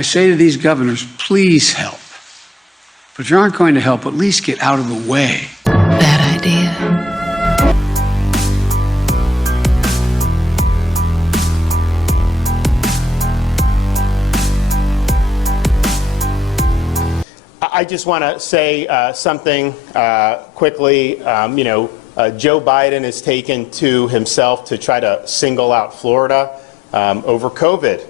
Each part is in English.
I say to these governors, please help. But if you aren't going to help, at least get out of the way. Bad idea. I just want to say something quickly. Joe Biden has taken to himself to try to single out Florida over COVID.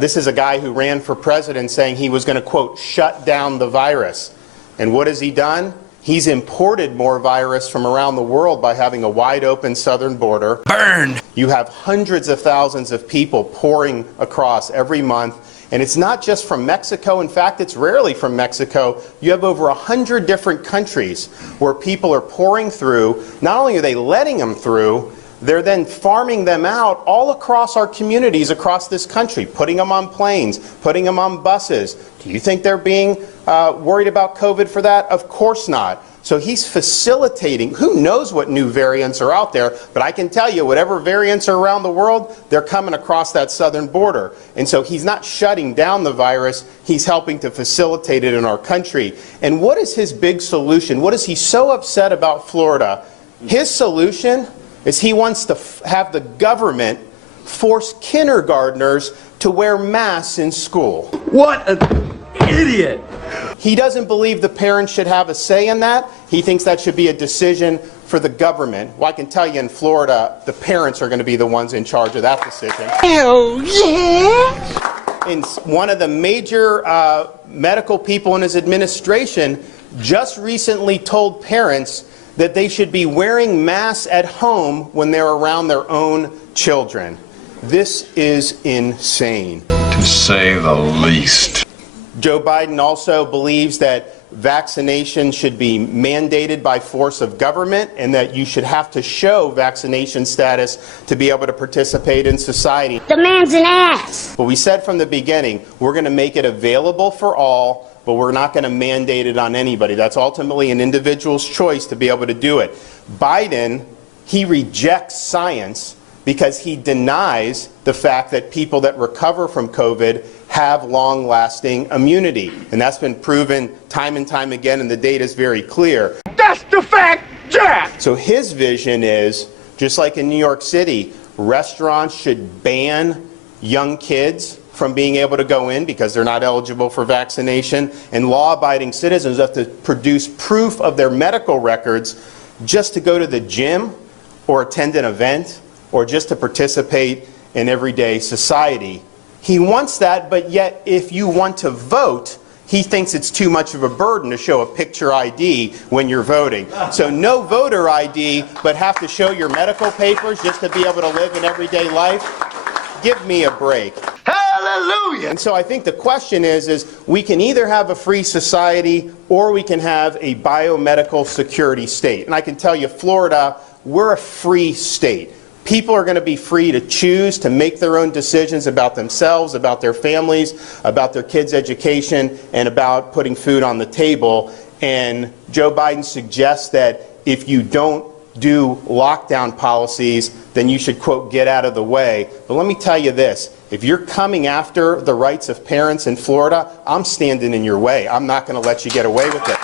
This is a guy who ran for president saying he was going to, quote, shut down the virus. And what has he done? He's imported more virus from around the world by having a wide open southern border. Burn! You have hundreds of thousands of people pouring across every month. And it's not just from Mexico. In fact, it's rarely from Mexico. You have over 100 different countries where people are pouring through. Not only are they letting them through, they're then farming them out all across our communities across this country, putting them on planes, putting them on buses. Do you think they're being worried about COVID for that? Of course not. So he's facilitating. Who knows what new variants are out there, but I can tell you whatever variants are around the world, they're coming across that southern border. And so he's not shutting down the virus, he's helping to facilitate it in our country. And what is his big solution? What is he so upset about Florida? His solution is he wants to have the government force kindergartners to wear masks in school. What an idiot! He doesn't believe the parents should have a say in that. He thinks that should be a decision for the government. Well, I can tell you in Florida, the parents are going to be the ones in charge of that decision. Hell yeah! And one of the major medical people in his administration just recently told parents that they should be wearing masks at home when they're around their own children. This is insane. To say the least. Joe Biden also believes that vaccination should be mandated by force of government and that you should have to show vaccination status to be able to participate in society. The man's an ass. But we said from the beginning, we're going to make it available for all, but we're not going to mandate it on anybody. That's ultimately an individual's choice to be able to do it. Biden, he rejects science because he denies the fact that people that recover from COVID have long-lasting immunity. And that's been proven time and time again, and the data is very clear. That's the fact, Jack! So his vision is, just like in New York City, restaurants should ban young kids from being able to go in because they're not eligible for vaccination, and law-abiding citizens have to produce proof of their medical records just to go to the gym or attend an event or just to participate in everyday society. He wants that, but yet if you want to vote, he thinks it's too much of a burden to show a picture ID when you're voting. So no voter ID, but have to show your medical papers just to be able to live an everyday life? Give me a break. Hallelujah! And so I think the question is we can either have a free society or we can have a biomedical security state. And I can tell you, Florida, we're a free state. People are going to be free to choose to make their own decisions about themselves, about their families, about their kids' education, and about putting food on the table. And Joe Biden suggests that if you don't do lockdown policies, then you should, quote, get out of the way. But let me tell you this. If you're coming after the rights of parents in Florida, I'm standing in your way. I'm not going to let you get away with it.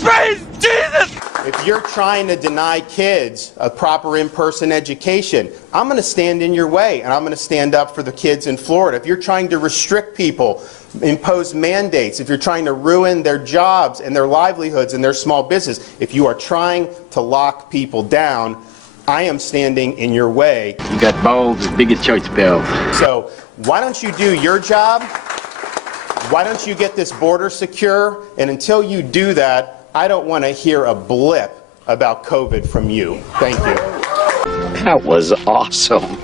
Praise Jesus! If you're trying to deny kids a proper in-person education, I'm going to stand in your way, and I'm going to stand up for the kids in Florida. If you're trying to restrict people, impose mandates, if you're trying to ruin their jobs and their livelihoods and their small business, if you are trying to lock people down, I am standing in your way. You got balls as big as church bells. So why don't you do your job? Why don't you get this border secure? And until you do that, I don't want to hear a blip about COVID from you. Thank you. That was awesome.